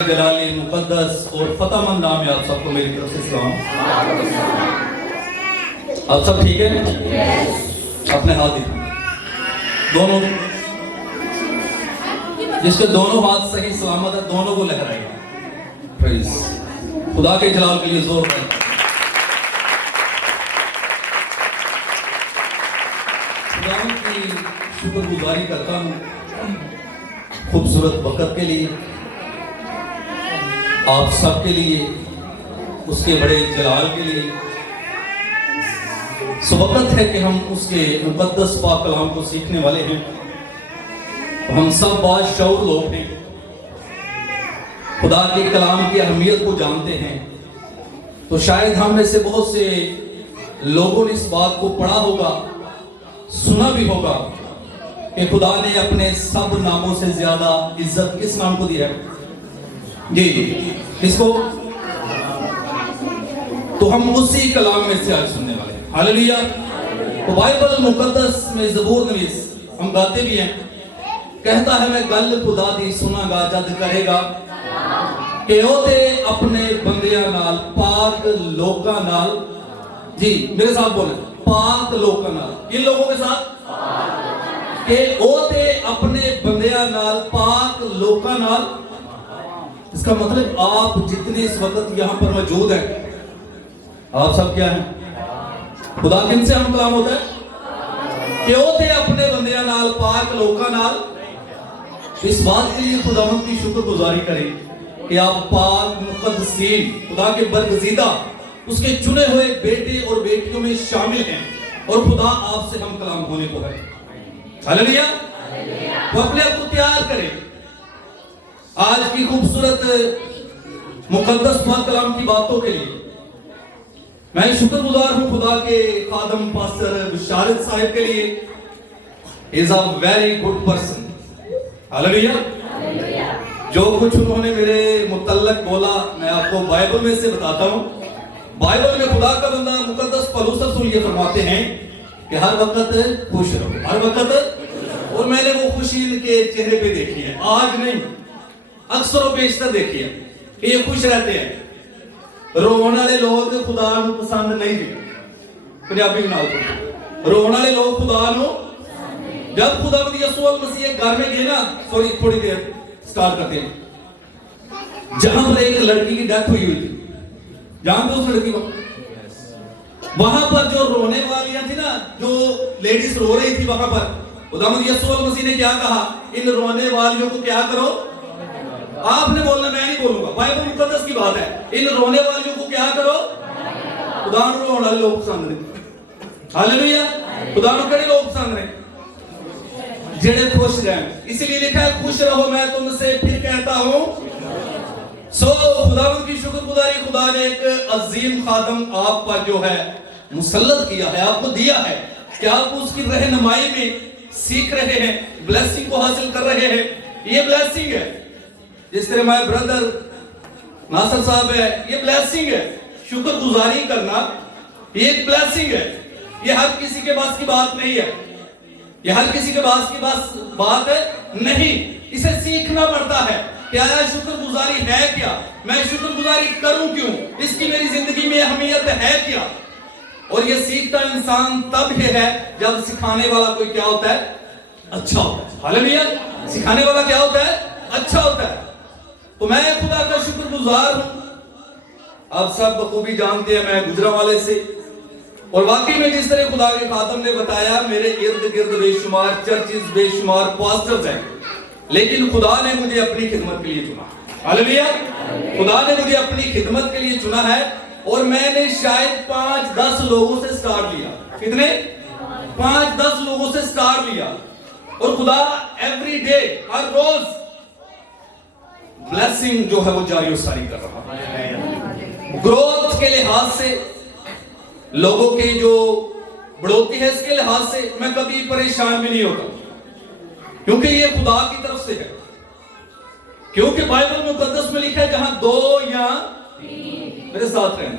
जलाली मुकद्दस और फतेहमंद नाम में आप सबको मेरी तरफ से सलाम। आप सब ठीक है? अपने हाथ दिखाएं, दोनों, जिसके दोनों हाथ सही सलामत है दोनों को लहराएगा। प्रेज खुदा के जलाल के लिए जोर है। खुदा की शुक्रगुजारी करता हूँ खूबसूरत वक़्त के लिए, आप सबके लिए, उसके बड़े जलाल के लिए। वक़्त है कि हम उसके मुकद्दस पाक कलाम को सीखने वाले हैं। हम सब बाशऊर लोग हैं, खुदा के कलाम की अहमियत को जानते हैं। तो शायद हम में से बहुत से लोगों ने इस बात को पढ़ा होगा, सुना भी होगा कि खुदा ने अपने सब नामों से ज्यादा इज्जत किस नाम को दी है? जी, किसको? तो हम उसी कलाम में से आज सुनने वाले हैं। हालेलुया। तो बाइबल मुकद्दस में ज़बूर नवीस हम गाते भी हैं, कहता है मैं गल खुदा दी सुनागा जद करेगा कि ओते अपने बंदियां नाल पाक लोकां नाल। जी मेरे साथ बोले, पाक लोकां नाल। किन लोगों के साथ? कि ओते अपने बंदियां नाल पाक लोकां नाल। इसका मतलब आप जितने इस वक्त यहां पर मौजूद हैं, आप सब क्या हैं? खुदा किन से हम कलाम होता है कि वो थे अपने बंदियां नाल पाक लोकां नाल। इस बात के लिए खुदावंद की शुक्रगुजारी करें कि आप पाक मुकद्दसीन, खुदा के बरगज़ीदा, उसके चुने हुए बेटे और बेटियों में शामिल हैं और खुदा आपसे हम कलाम होने को है। हालेलुया। तो अपने आप को तैयार करें आज की खूबसूरत मुकद्दस पाक कलाम की बातों के लिए। मैं शुक्रगुजार हूं खुदा के खादम पास्टर बिशारत साहिब के लिए। Is a very good person. Hallelujah. जो कुछ उन्होंने मेरे मुतल्लक बोला मैं आपको बाइबल में से बताता हूं। बाइबल में खुदा का बंदा मुकद्दस पौलुस रसूल ये फरमाते हैं कि हर वक्त खुश रहो, हर वक्त। और मैंने वो खुशी इनके चेहरे पे देखी है, आज नहीं, अक्सर और बेशतर देखिए कि ये खुश रहते हैं। रोने वाले लोग खुदा को पसंद नहीं थे। पंजाबी में नाल रोने वाले लोग खुदा को, जब खुदा यसू मसीह घर में गए ना, सॉरी थोड़ी देर स्टार्ट करते हैं, जहां पर एक लड़की की डेथ हुई थी, जानते हो उस लड़की को? वहां पर जो रोने वालियां थी ना, जो लेडीज रो रही थी, वहां पर खुदावंद यसू मसीह ने क्या कहा? इन रोने वालियों को क्या करो? आपने बोलना, मैं नहीं बोलूंगा, बाइबल मुकद्दस की बात है। इन रोने वालियों को क्या करो? खुदा को रोने वाले लोग पसंद नहीं। हालेलुया। खुदा को केड़े लोग पसंद नहीं? जेड़े खुश रहें। इसीलिए लिखा है खुश रहो, मैं तुमसे फिर कहता हूं। खुदावंद की शुक्रगुजारी, खुदा ने एक अजीम खादम आप पर जो है मुसल्लत किया है, आपको दिया है कि आप उसकी रहनुमाई में सीख रहे हैं, ब्लेसिंग को हासिल कर रहे हैं। ये ब्लेसिंग है। जिस तरह माय ब्रदर नासर साहब है, ये ब्लेसिंग है। शुक्रगुजारी करना ये एक ब्लेसिंग है। ये हर किसी के पास की बात नहीं है, ये हर किसी के पास की बात है नहीं। इसे सीखना पड़ता है कि आया शुक्रगुजारी है क्या, मैं शुक्रगुजारी करूं क्यों, इसकी मेरी जिंदगी में अहमियत है क्या। और ये सीखता इंसान तब है जब सिखाने वाला कोई क्या होता है? अच्छा होता है। हालेलुया। सिखाने वाला क्या होता है? अच्छा होता है। तो मैं खुदा का शुक्रगुजार हूं। आप सब बखूबी जानते हैं मैं गुजरांवाले से, और वाकई में जिस तरह खुदा के खादम ने बताया, मेरे इर्द गिर्द बेशुमार चर्चेस, बेशुमार पास्टर्स हैं, लेकिन खुदा ने मुझे अपनी खिदमत के लिए चुना। हालेलुया। खुदा ने मुझे अपनी खिदमत के लिए चुना है। और मैंने शायद 5-10 लोगों से स्टार्ट लिया। कितने? 5-10 लोगों से स्टार्ट लिया। और खुदा एवरी डे, हर रोज ब्लेसिंग जो है वो जारी और सारी कर रहा है। ग्रोथ के लिहाज से, लोगों की जो बढ़ोतरी है इसके लिहाज से मैं कभी परेशान भी नहीं होता, क्योंकि ये खुदा की तरफ से है। क्योंकि बाइबल मुकद्दस में लिखा है जहां 2 या 3, मेरे साथ रहें,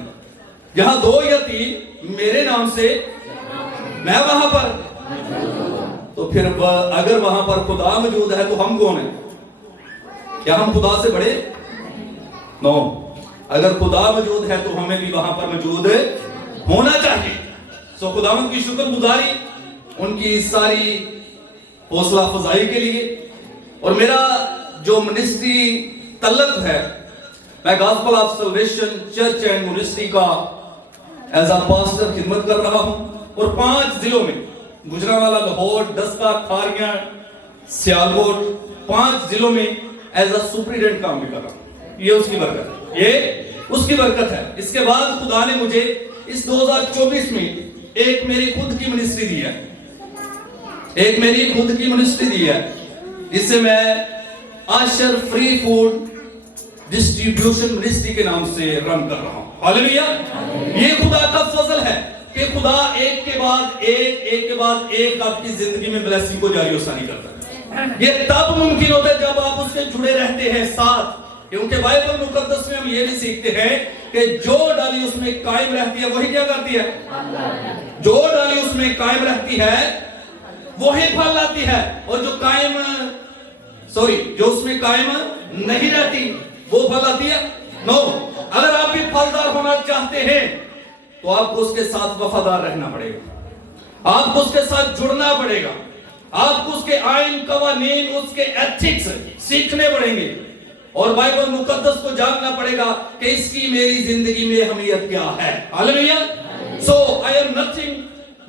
जहां 2 या 3 मेरे नाम से, मैं वहां पर। तो फिर अगर वहां पर खुदा मौजूद है तो हम कौन है? क्या हम खुदा से बड़े? नो, अगर खुदा मौजूद है तो हमें भी वहां पर मौजूद होना चाहिए। सो खुदावंद की शुक्रगुजारी उनकी सारी हौसला अफजाई के लिए। और मेरा जो मिनिस्ट्री तल्लक है, मैं gospel of salvation church and ministry का एज अ पास्टर खिदमत कर रहा हूं और 5 जिलों में गुजरांवाला, लाहौर, डस्का, खारियां, सियालकोट, 5 जिलों में एज अ सुपरिटेंडेंट काम भी कर रहा हूं। ये उसकी बरकत है, ये उसकी बरकत है। इसके बाद खुदा ने मुझे इस 2024 में एक मेरी खुद की मिनिस्ट्री दी है, एक मेरी खुद की मिनिस्ट्री दी है, जिससे मैं Asher free food distribution ministry के नाम से रन कर रहा हूं। हालेलुया। ये खुदा का फजल है कि खुदा एक के बाद एक आपकी जिंदगी में ब्लेसिंग को जारी वसानी करता है। ये तब मुमकिन होता है जब आप उससे जुड़े रहते हैं साथ, क्योंकि बाइबल मुकद्दस में हम ये भी सीखते हैं कि जो डाली उसमें कायम रहती है वही क्या करती है, जो डाली उसमें कायम रहती है वही फल लाती है, और जो उसमें कायम नहीं रहती वो फल आती है। नो, अगर आप भी फलदार होना चाहते हैं तो आपको उसके साथ वफादार रहना पड़ेगा, आपको उसके साथ जुड़ना पड़ेगा, आपको उसके आइन कवानीन, उसके एथिक्स सीखने पड़ेंगे और बाइबल मुकद्दस को जानना पड़ेगा कि इसकी मेरी जिंदगी में अहमियत क्या है। Hallelujah. So I am nothing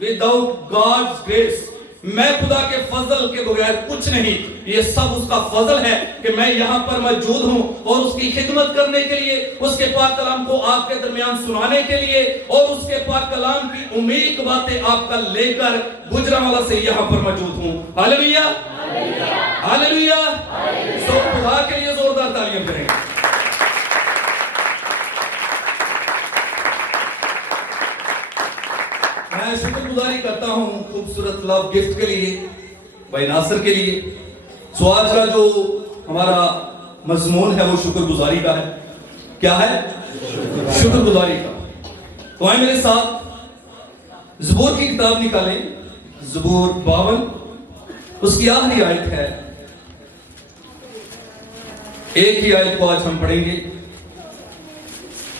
without God's grace. मैं खुदा के फजल के बगैर कुछ नहीं। ये सब उसका फजल है कि मैं यहां पर मौजूद हूं और उसकी खिदमत करने के लिए, उसके पाक कलाम को आपके दरमियान सुनाने के लिए और उसके पाक कलाम की उम्मीद की बातें आपका लेकर गुजरांवाला से यहां पर मौजूद हूं। Hallelujah, hallelujah. सो खुदा के लिए जोरदार तालियां करेंगे। मैं शुक्रगुजारी करता हूं खूबसूरत लव गिफ्ट के लिए, भाई नासिर के लिए। सो आज का जो हमारा मजमून है वो शुक्रगुजारी का है। क्या है? शुक्रगुजारी का। तो आए मेरे साथ ज़बूर की किताब निकालें, ज़बूर 52, उसकी आखिरी आयत है। एक ही आयत को आज हम पढ़ेंगे,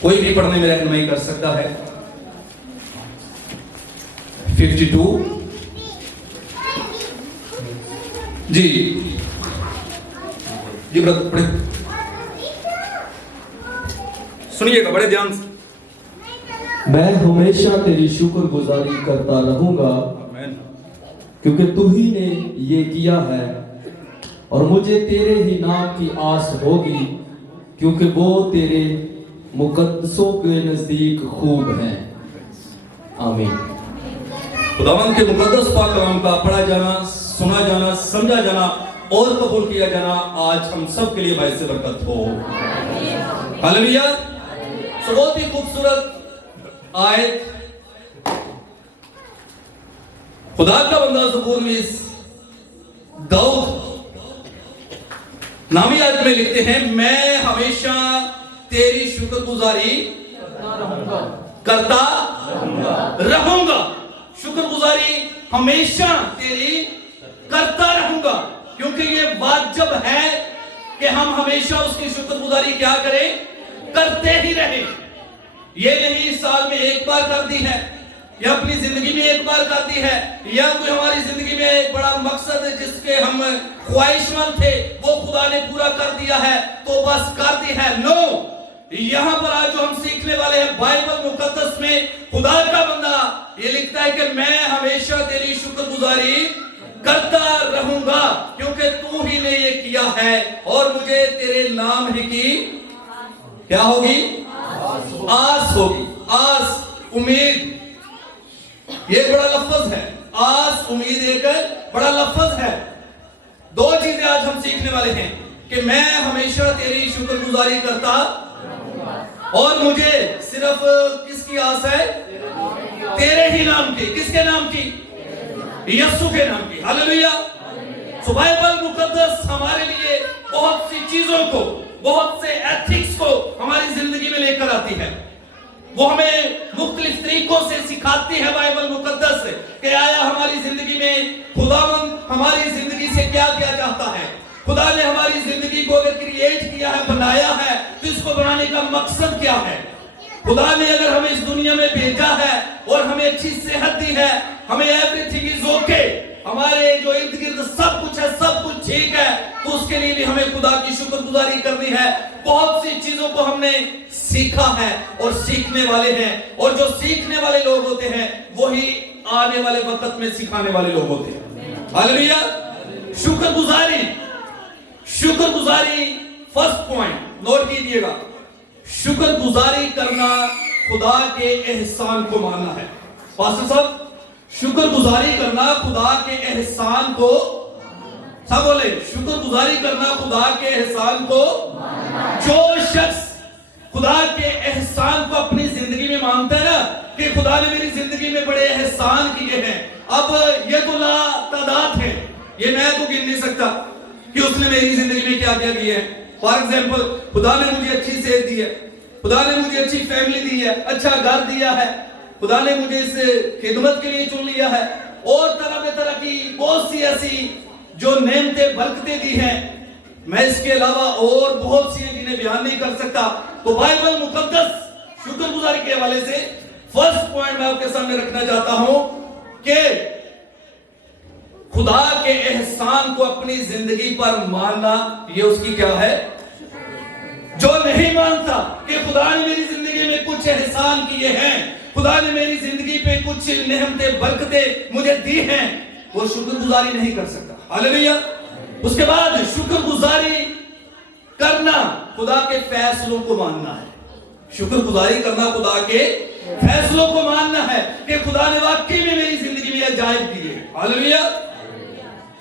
कोई भी पढ़ने में रहनुमाई कर सकता है। 52 जी जी ब्रदर पढ़े, सुनिएगा बड़े ध्यान से। मैं हमेशा तेरी शुक्रगुजारी करता रहूंगा क्योंकि तू ही ने ये किया है, और मुझे तेरे ही नाम की आस होगी क्योंकि वो तेरे मुकद्दसों के नजदीक खूब हैं। आमीन। खुदावंद के मुकद्दस पाक कलाम का पढ़ा जाना, सुना जाना, समझा जाना और कबूल किया जाना आज हम सब के लिए बाइस बरकत हो। हालेलुया। बहुत ही खूबसूरत आयत खुदा का बंदा ज़बूर में दाऊद नामी आयत में लिखते हैं, मैं हमेशा तेरी शुक्रगुजारी करता रहूंगा। शुक्रगुजारी हमेशा तेरी करता रहूंगा, क्योंकि ये वाजिब है कि हम हमेशा उसकी शुक्रगुजारी क्या करें, करते ही रहें। ये नहीं साल में एक बार कर दी है या अपनी जिंदगी में एक बार कर दी है, या कोई हमारी जिंदगी में एक बड़ा मकसद है जिसके हम ख्वाहिशमंद थे वो खुदा ने पूरा कर दिया है तो बस कर दी है। नो, यहां पर आज जो हम सीखने वाले हैं बाइबल मुकद्दस में खुदा का बंदा ये लिखता है कि मैं हमेशा तेरी शुक्रगुजारी करता रहूंगा क्योंकि तू ही ने ये किया है और मुझे तेरे नाम ही की क्या होगी, आस होगी। आस, उम्मीद, ये बड़ा लफ्ज है। आस, उम्मीद एक बड़ा लफ्ज है। दो चीजें आज हम सीखने वाले हैं कि मैं हमेशा तेरी शुक्रगुजारी करता और मुझे सिर्फ किसकी आस है, तेरे ही नाम की। किसके नाम की? यीशु के नाम की। हालेलुया। सो बाइबल मुकद्दस हमारे लिए बहुत सी चीजों को, बहुत से एथिक्स को हमारी जिंदगी में लेकर आती है। वो हमें मुख्तलिफ तरीकों से सिखाती है बाइबल मुकद्दस कि आया हमारी जिंदगी में खुदावंद हमारी जिंदगी से क्या क्या चाहता है। खुदा ने हमारी जिंदगी को अगर क्रिएट किया है, बनाया है, तो इसको बनाने का मकसद क्या है। खुदा ने अगर हमें इस दुनिया में भेजा है और हमें अच्छी सेहत दी है, हमें एवरीथिंग इज ओके, हमारे जो इर्द गिर्द सब कुछ है, सब कुछ ठीक है, तो उसके लिए भी हमें खुदा की शुक्रगुजारी करनी है। बहुत सी चीजों को हमने सीखा है और सीखने वाले हैं, और जो सीखने वाले लोग होते हैं वही आने वाले वक्त में सिखाने वाले लोग होते हैं। हालेलुया। शुक्रगुजारी, शुक्रगुजारी फर्स्ट पॉइंट नोट कीजिएगा। शुक्रगुजारी करना खुदा के एहसान को मानना है। पास्टर साहब, शुक्रगुजारी करना खुदा के एहसान को, सब बोले, शुक्रगुजारी करना खुदा के एहसान को। जो शख्स खुदा के एहसान को अपनी जिंदगी में मानता है ना, कि खुदा ने मेरी जिंदगी में बड़े एहसान किए हैं, अब ये तो लातादाद है, ये मैं तो गिन नहीं सकता कि उसने मेरी जिंदगी में क्या क्या किए हैं। फॉर एग्जाम्पल, खुदा ने मुझे अच्छी सेहत दी है, खुदा ने मुझे अच्छी फैमिली दी है, अच्छा घर दिया है, खुदा ने मुझे इस खिदमत के लिए चुन लिया है, और तरह की बहुत सी ऐसी जो नेमतें बरकतें दी हैं, मैं इसके अलावा और बहुत सी जिन्हें बयान नहीं कर सकता। तो बाइबल मुकद्दस शुक्रगुजारी के हवाले से फर्स्ट पॉइंट मैं आपके सामने रखना चाहता हूं कि खुदा के एहसान को अपनी जिंदगी पर मानना, ये उसकी क्या है। जो नहीं मानता कि खुदा ने मेरी जिंदगी में कुछ एहसान किए हैं, खुदा ने मेरी जिंदगी पे कुछ नेमतें बरकतें मुझे दी हैं, वो शुक्रगुजारी नहीं कर सकता। हालेलुया। उसके बाद शुक्रगुजारी करना खुदा के फैसलों को मानना है। शुक्रगुजारी करना खुदा के फैसलों को मानना है कि खुदा ने वाकई में मेरी जिंदगी में अजायब किए। हालेलुया।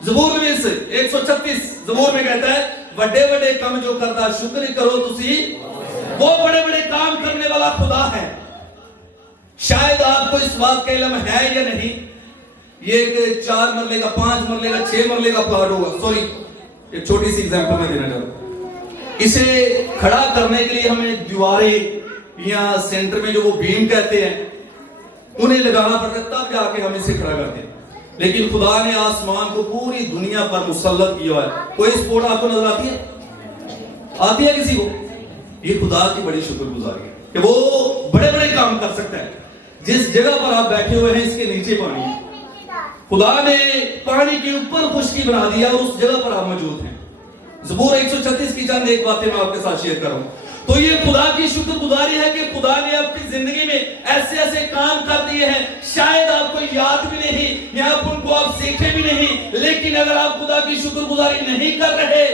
ज़बूर में से 136 ज़बूर में कहता है, बड़े बड़े काम जो करता शुक्र करो तुसी, वो बड़े बड़े काम करने वाला खुदा है। शायद आपको इस बात का इल्म है या नहीं, ये एक 4 मरले का, 5 मरले का, 6 मरले का प्लॉट होगा। सॉरी, एक छोटी सी एग्जांपल मैं देना चाहता हूं। इसे खड़ा करने के लिए हमें दीवारें या सेंटर में जो वो बीम कहते हैं उन्हें लगाना पड़ता है, तब जाके हम इसे खड़ा करते हैं। लेकिन खुदा ने आसमान को पूरी दुनिया पर मुसल्लत किया है। कोई स्पोर्ट आपको नजर आती है? आती है किसी को? ये खुदा की बड़ी शुक्रगुजारी है कि वो बड़े बड़े काम कर सकता है। जिस जगह पर आप बैठे हुए हैं इसके नीचे पानी है, खुदा ने पानी के ऊपर खुशकी बना दिया, उस जगह पर आप मौजूद हैं। ज़बूर 136 की चंद एक बातें मैं आपके साथ शेयर करूं तो ये खुदा की शुक्रगुजारी है कि खुदा ने आपकी जिंदगी में ऐसे ऐसे काम कर दिए हैं, शायद आपको याद भी नहीं या आप उनको आप सीखे भी नहीं, लेकिन अगर आप खुदा की शुक्रगुजारी नहीं कर रहे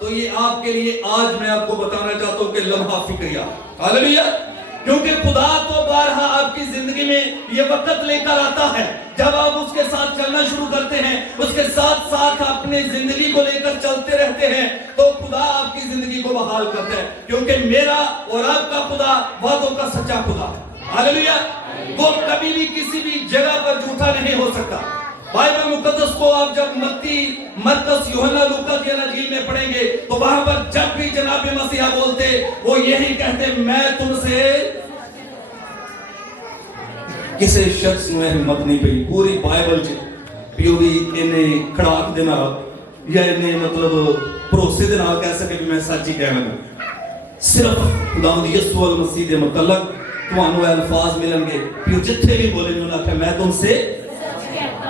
तो ये आपके लिए आज मैं आपको बताना चाहता हूं कि लम्हा फिक्रिया। हालेलुया। क्योंकि खुदा तो बारहा आपकी जिंदगी में ये वक्त लेकर आता है, जब आप उसके साथ चलना शुरू करते हैं, उसके साथ साथ अपनी जिंदगी को लेकर चलते रहते हैं, तो खुदा आपकी जिंदगी को बहाल करता है। क्योंकि मेरा और आपका खुदा वादों का सच्चा खुदा है। हालेलुया। वो कभी भी किसी भी जगह पर झूठा नहीं हो सकता। बाइबल मुकद्दस को आप जब मत्ती, मरकस, यूहन्ना, लूका की इंजील में पढ़ेंगे तो वहां पर जब भी जनाब मसीहा बोलते वो यही कहते, मैं तुमसे किसी शख्स ने हिम्मत नहीं पई पूरी बाइबल च भी इन्हें खड़ाक दे नाल या इन्हें मतलब भरोसे दे नाल कह सके कि मैं सच ही कह रहा। सिर्फ खुदावंद यीशु मसीह दे मुतल्लक तुहानू अल्फाज मिलणगे कि जिथे भी बोले उन्होंने आख्या मैं तुमसे,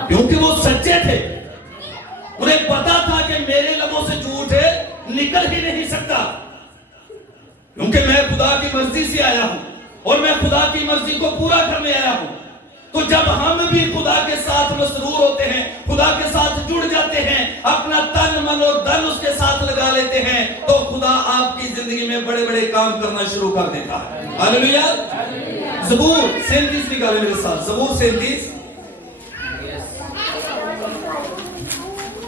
क्योंकि वो सच्चे थे। उन्हें पता था कि मेरे लबों से झूठ निकल ही नहीं सकता, क्योंकि मैं खुदा की मर्जी से आया हूं और मैं खुदा की मर्जी को पूरा करने आया हूं। तो जब हम भी खुदा के साथ मसरूर होते हैं, खुदा के साथ जुड़ जाते हैं, अपना तन मन और धन उसके साथ लगा लेते हैं, तो खुदा आपकी जिंदगी में बड़े बड़े काम करना शुरू कर देता है। हालेलुया। ज़बूर 37 निकाले मेरे साथ, ज़बूर 37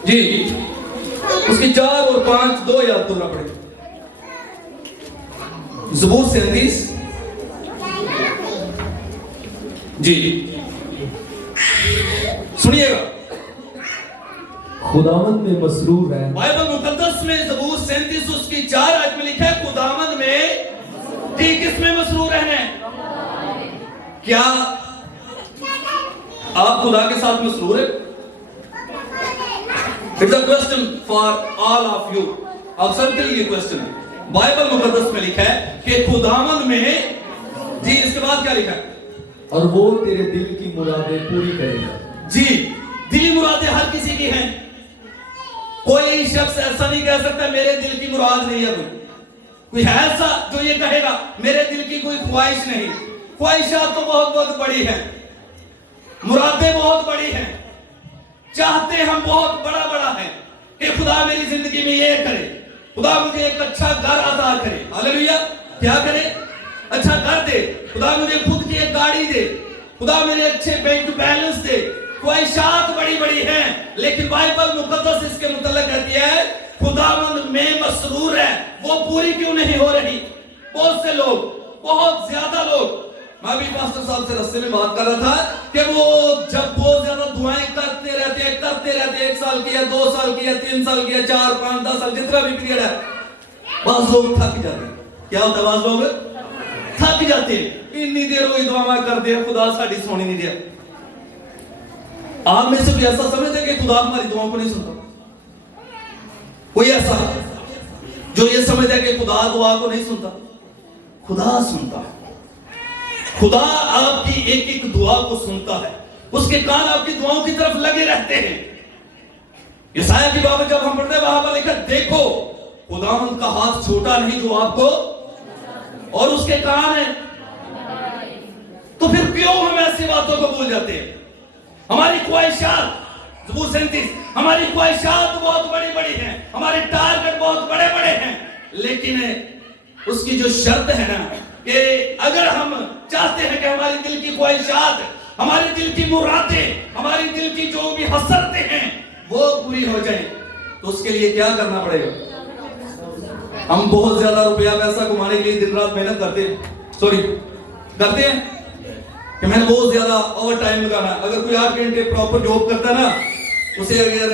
जी, उसकी 4 और 5 दो याद करना पड़ेगा। ज़बूर 37 जी, सुनिएगा। खुदावंद में मसरूर है। बाइबल मुकद्दस में ज़बूर 37 उसकी 4 आयत में लिखा है खुदावंद में, ठीक किसमें मसरूर रहना है? क्या आप खुदा के साथ मसरूर है? It's a question for all of you. आप सबके लिए क्वेश्चन है। बाइबल मुकद्दस में लिखा है कि खुदावंद में, जी इसके बाद क्या लिखा है? और वो तेरे दिल की मुरादें पूरी करेगा। जी, दिली मुरादें हर किसी की हैं। कोई शख्स ऐसा नहीं कह सकता मेरे दिल की मुराद नहीं है। कोई है ऐसा जो ये कहेगा मेरे दिल की कोई ख्वाहिश नहीं? ख्वाहिशात तो बहुत बहुत बड़ी हैं, मुरादें बहुत बड़ी हैं, चाहते हम बहुत बड़ा बड़ा है कि खुदा मेरी जिंदगी में ये करे, खुदा मुझे एक अच्छा घर अता करे। हालेलुया। क्या करे? अच्छा घर दे, खुदा मुझे खुद की एक गाड़ी दे, खुदा मेरे अच्छे बैंक बैलेंस दे। ख्वाहिशात बड़ी बड़ी हैं, लेकिन बाइबल मुकद्दस इसके मुतल्लिक कहती है खुदावंद में मसरूर है। वो पूरी क्यों नहीं हो रही? बहुत से लोग, बहुत ज्यादा लोग, मैं भी पास्टर साहब से रस्ते में बात कर रहा था कि वो जब बहुत ज्यादा दुआएं करते रहते 1 साल की है, 2 साल की है, 3 साल की है, 4, 5, 10 साल, जितना भी पीरियड है, बस लोग थक जाते हैं। क्या होता है? बस लोग थक जाते हैं। इतनी देर हुई दुआएं करते हैं, खुदा साड़ी सुनी नहीं दिया। आप में से भी ऐसा समझते कि खुदा हमारी दुआओं को नहीं सुनता? कोई ऐसा जो ये समझता है कि खुदा दुआ को नहीं सुनता? खुदा सुनता है। खुदा आपकी एक एक दुआ को सुनता है, उसके कान आपकी दुआओं की तरफ लगे रहते हैं। यशायाह की बात जब हम पढ़ते हैं वहां पर लिखा, देखो खुदावंद का हाथ छोटा नहीं जो आपको, और उसके कान है। तो फिर क्यों हम ऐसी बातों को भूल जाते हैं? हमारी ख्वाहिशात, ज़बूर 37, हमारी ख्वाहिशात बहुत बड़ी बड़ी हैं, हमारे टारगेट बहुत बड़े बड़े हैं, लेकिन उसकी जो शर्त है ना कि अगर हम चाहते हैं कि हमारे दिल की ख्वाहिशात, हमारे दिल की मुरादें, हमारी दिल की जो भी हसरतें हैं वो पूरी हो जाए, तो उसके लिए क्या करना पड़ेगा? हम बहुत ज्यादा रुपया पैसा कमाने के लिए दिन रात मेहनत करते हैं कि मैंने बहुत ज्यादा ओवर टाइम लगाना। अगर कोई 8 घंटे प्रॉपर जॉब करता है ना, उसे अगर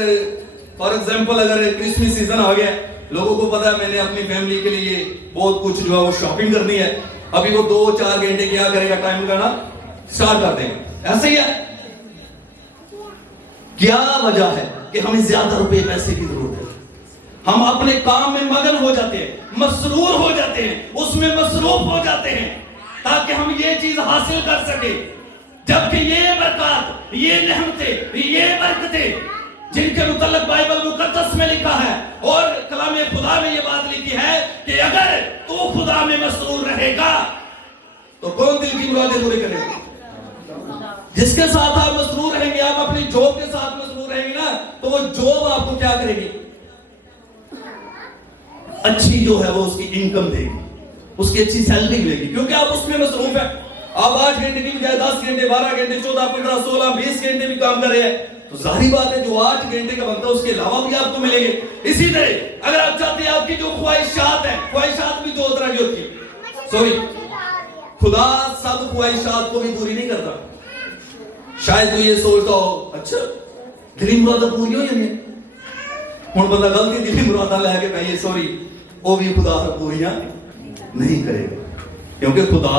फॉर एग्जांपल अगर क्रिसमस सीजन आ गया, लोगों को पता है मैंने अपनी फैमिली के लिए बहुत कुछ जो है वो शॉपिंग करनी है, अभी वो 2-4 घंटे क्या करेगा? टाइम लगाना स्टार्ट कर देंगे। ऐसे ही है। क्या वजह है कि हमें ज्यादा रुपए पैसे की जरूरत है? हम अपने काम में मगन हो जाते हैं, मसरूर हो जाते हैं, उसमें मसरूफ हो जाते हैं ताकि हम ये चीज हासिल कर सके। जबकि ये बरकत, ये रहमतें, ये बरकतें जिनके मुतल्लिक बाइबल मुकद्दस में लिखा है और कलाम खुदा में ये बात लिखी है कि अगर तू खुदा में मसरूर रहेगा तो कौन दिल की मुरादें पूरी करेगा? जिसके साथ आप मसरूर रहेंगे, आप अपनी जॉब के साथ मसरूर रहेंगे ना, तो वो जॉब आपको क्या करेगी? अच्छी जो है वो उसकी इनकम देगी, उसकी अच्छी सैलरी मिलेगी, क्योंकि आप उसमें मसरूफ है। आप 8 घंटे की बजाय 10 घंटे, 12 घंटे, 14, 15, 16, 20 घंटे भी काम कर रहे हैं, तो जाहिर बात है जो 8 घंटे का बनता है उसके अलावा भी आपको मिलेंगे। इसी तरह अगर आप चाहते हैं आपकी जो ख्वाहिशात है, ख्वाहिशात भी 2 तरह की होती है। खुदा सब ख्वाहिशात को भी पूरी नहीं करता। शायद तू ये सोचता हो, अच्छा दिली मुरादा पूरी हो जाएंगे, हुण बंदा गलती दिली मुरादा लैके पई सॉरी वो भी खुदा पूरियां नहीं करेगा, क्योंकि खुदा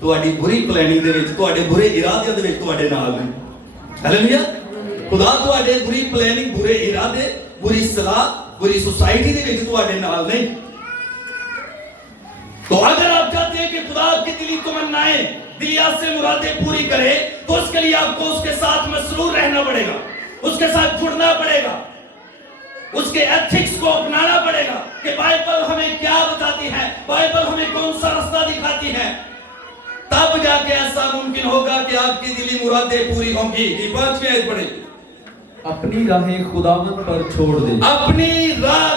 ਤੁਹਾਡੀ बुरी प्लैनिंग ਦੇ ਵਿੱਚ, ਤੁਹਾਡੇ बुरे इरादिਆਂ ਦੇ ਵਿੱਚ ਤੁਹਾਡੇ ਨਾਲ ਨੇ। हालेलुया। खुदा ਤੁਹਾਡੇ बुरी प्लैनिंग, बुरे इरादे, बुरी सलाह, बुरी सोसाइटी ਦੇ ਵਿੱਚ ਤੁਹਾਡੇ ਨਾਲ नहीं। तो अगर आप चाहते हैं कि खुदा आपकी दिली तमन्नाएं, दिलियात से मुरादें पूरी करे, तो उसके लिए आपको उसके साथ मसरूर रहना पड़ेगा, उसके साथ जुड़ना पड़ेगा, उसके एथिक्स को अपनाना पड़ेगा कि बाइबल हमें क्या बताती है, बाइबल हमें कौन सा रास्ता दिखाती है। तब जाके ऐसा मुमकिन होगा कि आपकी दिली मुरादें पूरी होंगी। 5वीं आयत पढ़े, अपनी राहें खुदावंद पर छोड़ दे। अपनी राह